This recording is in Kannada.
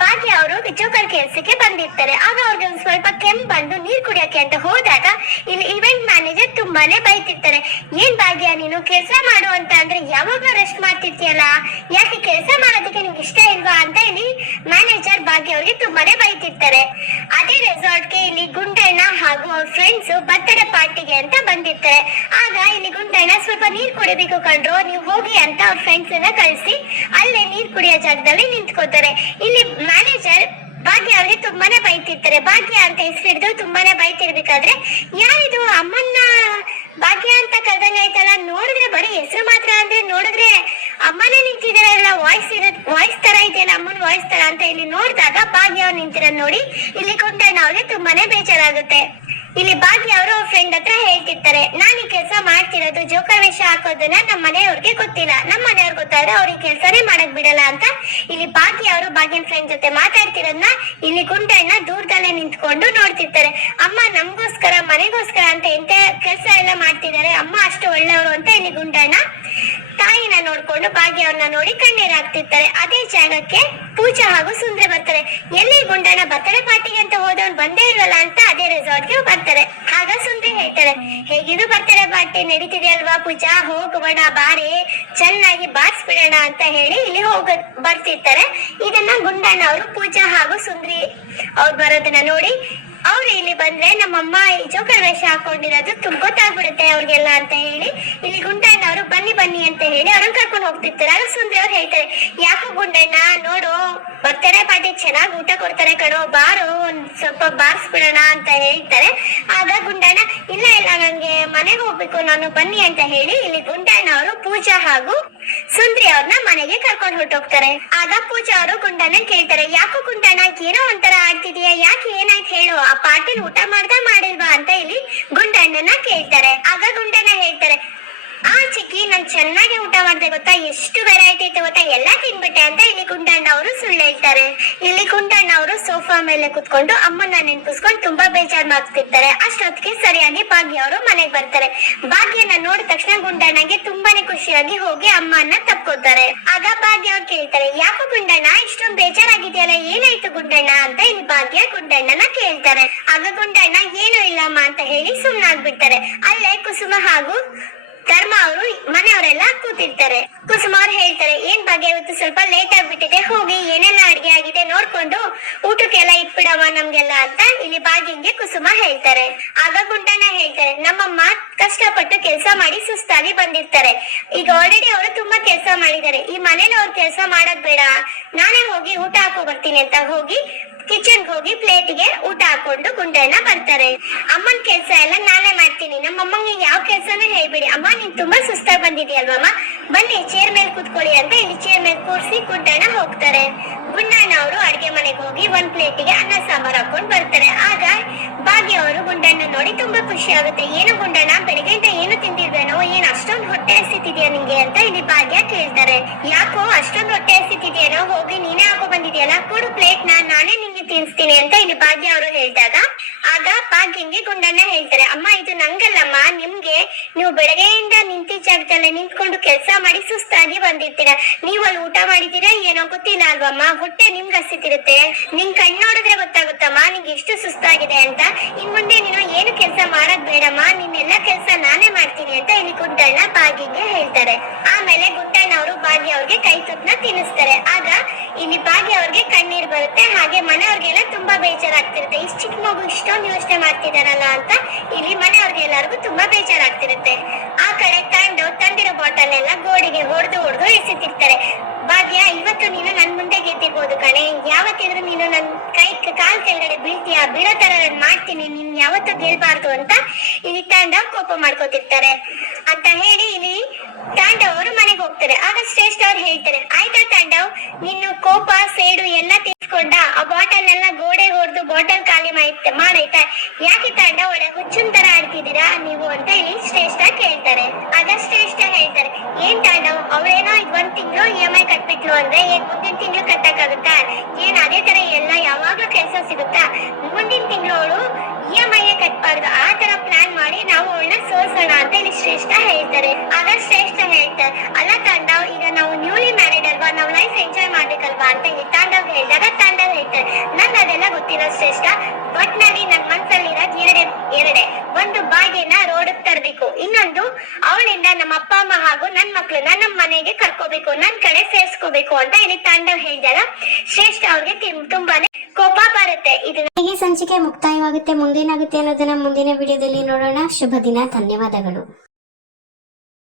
ಭಾಗ್ಯ ಅವರು ಜೋಕರ್ ಕೆಲಸಕ್ಕೆ ಬಂದಿರ್ತಾರೆ. ಆಗ ಅವ್ರಿಗೆ ಒಂದ್ ಸ್ವಲ್ಪ ಕೆಮ್ಮು ಬಂದು ನೀರ್ ಕುಡಿಯಕ್ಕೆ ಅಂತ ಹೋದಾಗ ಇಲ್ಲಿ ಇವೆಂಟ್ ಮ್ಯಾನೇಜರ್ ತುಂಬಾನೇ ಬೈತಿರ್ತಾರೆ. ಏನ್ ಭಾಗ್ಯ, ನೀನು ಕೆಲಸ ಮಾಡು ಅಂತ ಅಂದ್ರೆ ಯಾವಾಗ ರೆಸ್ಟ್ ಮಾಡ್ತಿರ್ತೀಯಲ್ಲ? ಯಾಕೆ ಕೆಲಸ ಮಾಡೋದಕ್ಕೆ ನಿಮ್ಗೆ ಇಷ್ಟ ಇಲ್ವಾ ಅಂತ ಇಲ್ಲಿ ಮ್ಯಾನೇಜರ್ ಭಾಗ್ಯ ಅವ್ರಿಗೆ ತುಂಬಾನೇ ಬೈತಿರ್ತಾರೆ. ಅದೇ ರೆಸಾರ್ಟ್ಗೆ ಇಲ್ಲಿ ಗುಂಡಣ್ಣ ಹಾಗೂ ಅವ್ರ ಫ್ರೆಂಡ್ಸ್ ಬರ್ತಡೇ ಪಾರ್ಟಿಗೆ ಅಂತ ಬಂದಿರ್ತಾರೆ. ಆಗ ಇಲ್ಲಿ ಗುಂಡಣ್ಣ, ಸ್ವಲ್ಪ ನೀರ್ ಕುಡಿಬೇಕು ಕಂಡ್ರು ನೀವು ಹೋಗಿ ಅಂತ ಅವ್ರ ಫ್ರೆಂಡ್ಸ್ ಎಲ್ಲ ಕಳಿಸಿ, ಅಲ್ಲೇ ನೀರ್ ಕುಡಿಯೋ ಜಾಗದಲ್ಲಿ ನಿಂತ್ಕೋತಾರೆ. ಇಲ್ಲಿ ಮ್ಯಾನೇಜರ್ ಭಾಗ್ಯ ಅವ್ರಿಗೆ ತುಂಬಾನೇ ಬೈತಿರ್ತಾರೆ. ಭಾಗ್ಯ ಅಂತ ಹೆಸರು ಹಿಡಿದು ತುಂಬಾನೇ ಬೈತಿರ್ಬೇಕಾದ್ರೆ, ಯಾರಿದು ಅಮ್ಮನ್ನ ಭಾಗ್ಯ ಅಂತ ಕರೆದಂಗ ಆಯ್ತಲ್ಲ? ನೋಡಿದ್ರೆ ಬರೀ ಹೆಸರು ಮಾತ್ರ ಅಂದ್ರೆ ನೋಡಿದ್ರೆ ಅಮ್ಮನೇ ನಿಂತಿದಾರಲ್ಲ ವಾಯ್ಸ್ ಇರೋ ವಾಯ್ಸ್ ತರ ಇದೆ ಅಮ್ಮನ ವಾಯ್ಸ್ ತರ ಅಂತ ಇಲ್ಲಿ ನೋಡಿದಾಗ ಭಾಗ್ಯ ಅವ್ರು ನಿಂತಿರ ನೋಡಿ, ಇಲ್ಲಿ ಕೊಂಡಣ್ಣ ಅವ್ರಿಗೆ ತುಂಬಾನೇ ಬೇಜಾರಾಗುತ್ತೆ. ಇಲ್ಲಿ ಭಾಗ್ಯ ಅವರು ಫ್ರೆಂಡ್ ಹತ್ರ ಹೇಳ್ತಿರ್ತಾರೆ, ನಾನು ಈ ಕೆಲಸ ಜೋಕರ್ ಹಾಕೋದನ್ನ ನಮ್ಮ ಮನೆಯವ್ರಿಗೆ ಗೊತ್ತಿಲ್ಲ. ನಮ್ಮ ಮನೆಯವ್ರಿಗೆ ಗೊತ್ತಾದ್ರೆ ಅವ್ರಿಗೆ ಕೆಲಸನೇ ಮಾಡಕ್ ಬಿಡಲ್ಲ ಅಂತ ಇಲ್ಲಿ ಭಾಗ್ಯ ಅವರು ಭಾಗ್ಯನ್ ಫ್ರೆಂಡ್ ಜೊತೆ ಮಾತಾಡ್ತಿರೋದ್ನ ಇಲ್ಲಿ ಗುಂಡಣ್ಣ ದೂರದಲ್ಲೇ ನಿಂತ್ಕೊಂಡು ನೋಡ್ತಿರ್ತಾರೆ. ಅಮ್ಮ ನಮಗೋಸ್ಕರ, ಮನೆಗೋಸ್ಕರ ಅಂತ ಎಂತ ಕೆಲಸ ಎಲ್ಲ ಮಾಡ್ತಿದ್ದಾರೆ, ಅಮ್ಮ ಅಷ್ಟು ಒಳ್ಳೆಯವರು ಅಂತ ಇಲ್ಲಿ ಗುಂಡಣ್ಣ ತಾಯಿನ ನೋಡ್ಕೊಂಡು ಭಾಗ್ಯವನ್ನ ನೋಡಿ ಕಣ್ಣೀರಾಗ್ತಿರ್ತಾರೆ. ಅದೇ ಜಾಗಕ್ಕೆ ಪೂಜಾ ಹಾಗೂ ಸುಂದ್ರೆ ಬರ್ತಾರೆ. ಎಲ್ಲಿ ಗುಂಡಣ್ಣ ಬರ್ತಡೇ ಪಾರ್ಟಿಗೆ ಅಂತ ಹೋದವ್ನು ಬಂದೇ ಇಲ್ವಲ್ಲ ಅಂತ ಅದೇ ರೆಸಾರ್ಟ್ಗೆ ಬರ್ತಾರೆ. ಆಗ ಸುಂದ್ರೆ ಹೇಳ್ತಾರೆ, ಹೇಗಿದು ಬರ್ತಡೇ ಪಾರ್ಟಿ ನಡೀತಿದೆ ಅಲ್ವಾ ಪೂಜಾ? ಹೋಗೋಣ ಬಾರಿ. ಚೆನ್ನಾಗಿ ಬಾರಿಸ್ಬಿಡೋಣ ಅಂತ ಹೇಳಿ ಇಲ್ಲಿ ಹೋಗ, ಬರ್ತಿರ್ತಾರೆ. ಇದನ್ನ ಗುಂಡಣ್ಣ ಅವರು ಪೂಜಾ ಹಾಗೂ ಸುಂದ್ರಿ ಅವ್ರು ಬರೋದನ್ನ ನೋಡಿ ಅವ್ರು ಇಲ್ಲಿ ಬಂದ್ರೆ ನಮ್ಮಮ್ಮ ಜೋಕರ್ ವೇಷ ಹಾಕೊಂಡಿರೋದು ತುಂಬ ಗೊತ್ತಾಗ್ಬಿಡುತ್ತೆ ಅವ್ರಿಗೆಲ್ಲ ಅಂತ ಹೇಳಿ. ಇಲ್ಲಿ ಗುಂಡಣ್ಣ ಅವರು ಬನ್ನಿ ಬನ್ನಿ ಅಂತ ಹೇಳಿ ಅವ್ರನ್ನ ಕರ್ಕೊಂಡು ಹೋಗ್ತಿರ್ತಾರೆ. ಆಗ ಸುಂದ್ರಿ ಅವ್ರು ಹೇಳ್ತಾರೆ, ಯಾಕೋ ಗುಂಡಣ್ಣ, ನೋಡು, ಬರ್ತಾರೆ ಪಾರ್ಟಿ ಚೆನ್ನಾಗಿ ಊಟ ಕೊಡ್ತಾರೆ ಕಣೋ, ಬಾರು, ಒಂದ್ ಸ್ವಲ್ಪ ಬಾರಿಸ್ಬಿಡೋಣ ಅಂತ ಹೇಳ್ತಾರೆ. ಆಗ ಗುಂಡಣ್ಣ, ಇಲ್ಲ ಇಲ್ಲ, ನಂಗೆ ಮನೆಗೆ ಹೋಗ್ಬೇಕು, ನಾನು ಬನ್ನಿ ಅಂತ ಹೇಳಿ ಇಲ್ಲಿ ಗುಂಡಣ್ಣ ಅವರು ಪೂಜಾ ಹಾಗೂ ಸುಂದ್ರಿ ಅವ್ರನ್ನ ಮನೆಗೆ ಕರ್ಕೊಂಡು ಹೊರಟೋಗ್ತಾರೆ ಆಗ ಪೂಜಾ ಅವರು ಗುಂಡಣ್ಣ ಕೇಳ್ತಾರೆ, ಯಾಕೋ ಗುಂಡಣ್ಣ, ಏನೋ ಒಂಥರ ಆಡ್ತಿದೀಯಾ ಯಾಕೆ ಏನಾಯ್ತು ಹೇಳು? ಆ ಪಾರ್ಟಿಲ್ ಊಟ ಮಾಡ್ದ ಮಾಡಿಲ್ವಾ? ಅಂತ ಇಲ್ಲಿ ಗುಂಡಣ್ಣನ ಕೇಳ್ತಾರೆ. ಆಗ ಗುಂಡಣ್ಣ ಹೇಳ್ತಾರೆ, ಆ ಚಿಕ್ಕಿ, ನಾನ್ ಚೆನ್ನಾಗಿ ಮಾಡ್ದೆ ಗೊತ್ತಾ? ಎಷ್ಟು ವೆರೈಟಿ ಇತ್ತು ಗೊತ್ತಾ? ಎಲ್ಲ ತಿನ್ಬಿಟ್ಟೆ ಅಂತ ಇಲ್ಲಿ ಕುಂಟಣ್ಣ ಅವರು ಸುಳ್ಳು ಹೇಳ್ತಾರೆ. ಇಲ್ಲಿ ಕುಂಟಣ್ಣ ಅವರು ಸೋಫಾ ಮೇಲೆ ಕುತ್ಕೊಂಡು ಅಮ್ಮನ್ನ ನೆನ್ಪಿಸ್ಕೊಂಡು ತುಂಬಾ ಬೇಜಾರ್ ಮಾಡ್ತಿರ್ತಾರೆ. ಅಷ್ಟೊತ್ತಿಗೆ ಸರಿಯಾಗಿ ಭಾಗ್ಯ ಅವರು ಮನೆಗೆ ಬರ್ತಾರೆ. ಭಾಗ್ಯನ ನೋಡಿದ ತಕ್ಷಣ ಗುಂಡಣ್ಣಗೆ ತುಂಬಾನೇ ಖುಷಿಯಾಗಿ ಹೋಗಿ ಅಮ್ಮನ್ನ ತಪ್ಕೋತಾರೆ ಆಗ ಭಾಗ್ಯ ಅವ್ರು ಕೇಳ್ತಾರೆ, ಯಾಕೋ ಗುಂಡಣ್ಣ, ಇಷ್ಟೊಂದು ಬೇಜಾರಾಗಿದೆಯಲ್ಲ, ಏನಾಯ್ತು ಗುಂಡಣ್ಣ? ಅಂತ ಇಲ್ಲಿ ಭಾಗ್ಯ ಗುಂಡಣ್ಣನ ಕೇಳ್ತಾರೆ. ಆಗ ಗುಂಡಣ್ಣ, ಏನು ಇಲ್ಲಮ್ಮ, ಅಂತ ಹೇಳಿ ಸುಮ್ನಾಗ್ಬಿಡ್ತಾರೆ. ಅಲ್ಲೇ ಕುಸುಮ ಹಾಗೂ ಧರ್ಮ ಅವರು ಮನೆಯವರೆಲ್ಲ ಕೂತಿರ್ತಾರೆ. ಕುಸುಮ ಅವ್ರು ಹೇಳ್ತಾರೆ, ಏನ್ ಬಗ್ಗೆ ಇವತ್ತು ಸ್ವಲ್ಪ ಲೇಟ್ ಆಗ್ಬಿಟ್ಟಿದೆ, ಹೋಗಿ, ಏನೆಲ್ಲ ಅಡ್ಗೆ ಆಗಿದೆ ನೋಡ್ಕೊಂಡು ಊಟಕ್ಕೆಲ್ಲ ಇಟ್ಬಿಡವ ನಮ್ಗೆಲ್ಲ ಅಂತ ಇಲ್ಲಿ ಬಾಗಿಂಗೆ ಕುಸುಮ ಹೇಳ್ತಾರೆ. ಆಗ ಗುಂಡಣ್ಣ ಹೇಳ್ತಾರೆ, ನಮ್ಮಮ್ಮ ಕಷ್ಟಪಟ್ಟು ಕೆಲಸ ಮಾಡಿ ಸುಸ್ತಾಗಿ ಬಂದಿರ್ತಾರೆ. ಈಗ ಆಲ್ರೆಡಿ ಅವರು ತುಂಬಾ ಕೆಲಸ ಮಾಡಿದ್ದಾರೆ. ಈ ಮನೇಲಿ ಅವ್ರು ಕೆಲಸ ಮಾಡೋದ್ ಬೇಡ. ನಾನೇ ಹೋಗಿ ಊಟ ಹಾಕೋ ಬರ್ತೀನಿ ಅಂತ ಹೋಗಿ ಕಿಚನ್ ಹೋಗಿ ಪ್ಲೇಟ್ಗೆ ಊಟ ಹಾಕೊಂಡು ಗುಂಡಣ್ಣ ಬರ್ತಾರೆ. ಅಮ್ಮನ್ ಕೆಲ್ಸ ಎಲ್ಲ ನಾನೇ ಮಾಡ್ತೀನಿ. ನಮ್ಮ ಅಮ್ಮಂಗೆ ಯಾವ ಕೆಲ್ಸನೂ ಹೇಳ್ಬಿಡಿ. ಅಮ್ಮ, ನೀನ್ ತುಂಬಾ ಸುಸ್ತಾಗಿ ಬಂದಿದ್ಯಲ್ವಮ್ಮ? ಬನ್ನಿ ಚೇರ್ ಮೇಲೆ ಕೂತ್ಕೊಳ್ಳಿ ಅಂತ ಇಲ್ಲಿ ಚೇರ್ ಮೇಲೆ ಕೂರಿಸಿ ಗುಂಡಣ್ಣ ಹೋಗ್ತಾರೆ. ಗುಂಡಣ್ಣ ಅವರು ಅಡ್ಗೆ ಮನೆಗೆ ಹೋಗಿ ಒಂದ್ ಪ್ಲೇಟಿಗೆ ಅನ್ನ, ಸಾಂಬಾರ್ ಹಾಕೊಂಡು ಬರ್ತಾರೆ. ಆಗ ಭಾಗ್ಯ ಅವರು ಗುಂಡಣ್ಣ ನೋಡಿ ತುಂಬಾ ಖುಷಿ ಆಗುತ್ತೆ. ಏನು ಗುಂಡಣ್ಣ ಬೆಳಗ್ಗೆಯಿಂದ ಏನು ತಿಂದಿಲ್ವೇನೋ ಏನ್ ಅಷ್ಟೊಂದು ಹೊಟ್ಟೆ ಹಸಿತಿದ್ಯಾ ನಿಂಗೆ ಅಂತ ಇಲ್ಲಿ ಭಾಗ್ಯ ಕೇಳ್ತಾರೆ. ಯಾಕೋ ಅಷ್ಟೊಂದು ಹೊಟ್ಟೆ ಹಸಿತಿದ್ಯೇನೋ? ಹೋಗಿ ನೀನೇ ಹಾಕೋ ಬಂದಿದ್ಯಲ್ಲ ಕೊಡು ಪ್ಲೇಟ್ ನಾನ್ ನಾನೇ ನಿಂಗೆ ತಿನ್ಸ್ತೀನಿ ಅಂತ ಇಲ್ಲಿ ಭಾಗ್ಯ ಅವರು ಹೇಳಿದಾಗ. ಆಗ ಭಾಗ್ಯಂಗೆ ಗುಂಡಣ್ಣ ಹೇಳ್ತಾರೆ, ಅಮ್ಮ, ಇದು ನಂಗಲ್ಲಮ್ಮ, ನಿಮ್ಗೆ ನೀವು ಬೆಳಗ್ಗೆಯಿಂದ ನಿಂತಿ ಜಾಗದಲ್ಲಿ ನಿಂತ್ಕೊಂಡು ಕೆಲಸ ಮಾಡಿ ಸುಸ್ತಾಗಿ ಬಂದಿರ್ತೀರಾ. ನೀವು ಅಲ್ಲಿ ಊಟ ಮಾಡಿದೀರ ಏನೋ ಗೊತ್ತಿಲ್ಲ ಅಲ್ವಮ್ಮ? ಹೊಟ್ಟೆ ನಿಮ್ಗೆ ಹಸಿತಿರುತ್ತೆ. ನಿನ್ ಕಣ್ಣು ನೋಡಿದ್ರೆ ಗೊತ್ತಾಗುತ್ತಮ್ಮ, ನಿಂಗೆ ಎಷ್ಟು ಸುಸ್ತಾಗಿದೆ ಅಂತ. ಇನ್ ಮುಂದೆ ನೀನು ಏನು ಕೆಲಸ ಮಾಡೋದ್ ಬೇಡಮ್ಮ, ನಿನ್ನೆಲ್ಲ ಕೆಲಸ ನಾನೇ ಮಾಡ್ತೀನಿ ಅಂತ ಇಲ್ಲಿ ಗುಂಡಣ್ಣ ಭಾಗ್ಯಂಗೆ ಹೇಳ್ತಾರೆ. ಆಮೇಲೆ ಅವರು ಭಾಗ್ಯ ಅವ್ರಿಗೆ ಕೈ ತುತ್ತನ್ನ ತಿನ್ನಿಸ್ತಾರೆ. ಆಗ ಇಲ್ಲಿ ಭಾಗ್ಯ ಅವ್ರಿಗೆ ಕಣ್ಣೀರ್ ಬರುತ್ತೆ. ಹಾಗೆ ಮನೆಯವ್ರಿಗೆಲ್ಲ ತುಂಬಾ ಬೇಜಾರಾಗ್ತಿರುತ್ತೆ. ಇಷ್ಟು ಚಿಕ್ಕ ಮಗು ಇಷ್ಟೊಂದು ಯೋಚನೆ ಮಾಡ್ತಿದಾರಲ್ಲ ಅಂತ ಇಲ್ಲಿ ಮನೆಯವ್ರಿಗೆ ಎಲ್ಲರಿಗೂ ತುಂಬಾ ಬೇಜಾರಾಗ್ತಿರುತ್ತೆ. ಆ ಕಡೆ ತಂಡು, ತಂದಿರೋ ಬಾಟಲ್ ಎಲ್ಲ ಗೋಡೆಗೆ ಹೊಡೆದು ಹೊಡೆದು ಎಸೆತಿರ್ತಾರೆ. ಭಾಗ್ಯ, ಇವತ್ತು ನೀನು ನನ್ ಮುಂದೆ ಗೆದ್ದಿರ್ಬೋದು ಕಣೆ. ಯಾವತ್ತಿದ್ರು ನೀನು ನನ್ ಕೈ ಕಾಲ್ ಕೆಳಗಡೆ ಬೀಳ್ತೀಯ? ಬೀಳೋ ತರ ನಾನು ಮಾಡ್ತೀನಿ. ನೀನ್ ಯಾವತ್ತೂ ಗೆಲ್ಬಾರ್ದು ಅಂತ ಇಲ್ಲಿ ತಾಂಡ ಕೋಪ ಮಾಡ್ಕೋತಿರ್ತಾರೆ ಅಂತ ಹೇಳಿ ಇಲ್ಲಿ ತಾಂಡವ್ ಅವರು ಮನೆಗೆ ಹೋಗ್ತಾರೆ. ಆಗ ಶ್ರೇಷ್ಠ ಅವ್ರು ಹೇಳ್ತಾರೆ, ಆಯ್ತಾ ತಾಂಡವ್, ನಿನ್ನ ಕೋಪ, ಸೇಡು ಎಲ್ಲ ತೀರ್ಸ್ಕೊಂಡ ಆ ಬಾಟಲ್ ಎಲ್ಲ ಗೋಡೆ ಹೊಡೆದು ಬಾಟಲ್ ಖಾಲಿ ಮಾಡೈತೆ. ಯಾಕೆ ತಾಂಡ ಒಳ್ಳೆ ಹುಚ್ಚುನ್ ತರ ಆಡ್ತಿದ್ದೀರಾ ನೀವು ಅಂತ ಹೇಳಿ ಶ್ರೇಷ್ಠ ಕೇಳ್ತಾರೆ. ಅದ ಶ್ರೇಷ್ಠ ಹೇಳ್ತಾರೆ. ಏನ್ ತಾಂಡ? ಅವಳೇನೋ ಈಗ ಒಂದ್ ತಿಂಗಳು ಇ ಎಂ ಐ ಕಟ್ಬಿಟ್ಲು ಅಂದ್ರೆ ಏನ್ ಮುಂದಿನ ತಿಂಗಳು ಕಟ್ಟಕ್ಕಾಗುತ್ತಾ? ಏನ್ ಅದೇ ತರ ಎಲ್ಲ ಯಾವಾಗ್ಲೂ ಕೆಲಸ ಸಿಗುತ್ತಾ? ಮುಂದಿನ ತಿಂಗಳು ಅವಳು ಇ ಎಂ ಐ ಕಟ್ಬಾರ್ದು. ಆ ತರ ಪ್ಲಾನ್ ಮಾಡಿ ನಾವು ಅವಳನ್ನ ಸೋಸೋಣ ಅಂತ ಹೇಳಿ ಶ್ರೇಷ್ಠ ಹೇಳ್ತಾರೆ. ಅದ ಶ್ರೇಷ್ಠ ಹೇಳ್ತಾರೆ. ಅಲ್ಲ ತಾಂಡ, ಈಗ ನಾವು ನ್ಯೂಲಿ ಅಲ್ವಾ ನಾವು ಲೈಫ್ ಎಂಜಾಯ್ ಮಾಡ್ಬೇಕಲ್ವಾ ಅಂತ ತಾಂಡವ್ ಹೇಳಿದಾಗ ತಾಂಡವ್ ಹೇಳ್ತಾರೆ. ನನ್ ಅದೆಲ್ಲ ಗೊತ್ತಿರೋ ಶ್ರೇಷ್ಠ ಒಟ್ನಲ್ಲಿ ನನ್ ಮನ್ಸಲ್ಲಿರೋದ್ ಎರಡೆ ಎರಡೆ. ಒಂದು ಬಾಗಿನ ರೋಡ್ ತರ್ಬೇಕು, ಇನ್ನೊಂದು ಅವಳಿಂದ ನಮ್ಮ ಅಪ್ಪ, ಅಮ್ಮ ಹಾಗೂ ನನ್ ಮಕ್ಳನ್ನ ನಮ್ ಮನೆಗೆ ಕರ್ಕೋಬೇಕು, ನನ್ ಕಡೆ ಸೇರ್ಸ್ಕೋಬೇಕು ಅಂತ ಇಲ್ಲಿ ತಾಂಡವ್ ಹೇಳಿದಾಗ ಶ್ರೇಷ್ಠ ಅವ್ರಿಗೆ ತುಂಬಾನೇ ಕೋಪ ಬರುತ್ತೆ. ಇದನ್ನ ಹೀಗೆ ಸಂಚಿಕೆ ಮುಕ್ತಾಯವಾಗುತ್ತೆ, ಮುಂದೇನಾಗುತ್ತೆ ಅನ್ನೋದನ್ನ ಮುಂದಿನ ವಿಡಿಯೋದಲ್ಲಿ ನೋಡೋಣ. ಶುಭ ದಿನ, ಧನ್ಯವಾದಗಳು.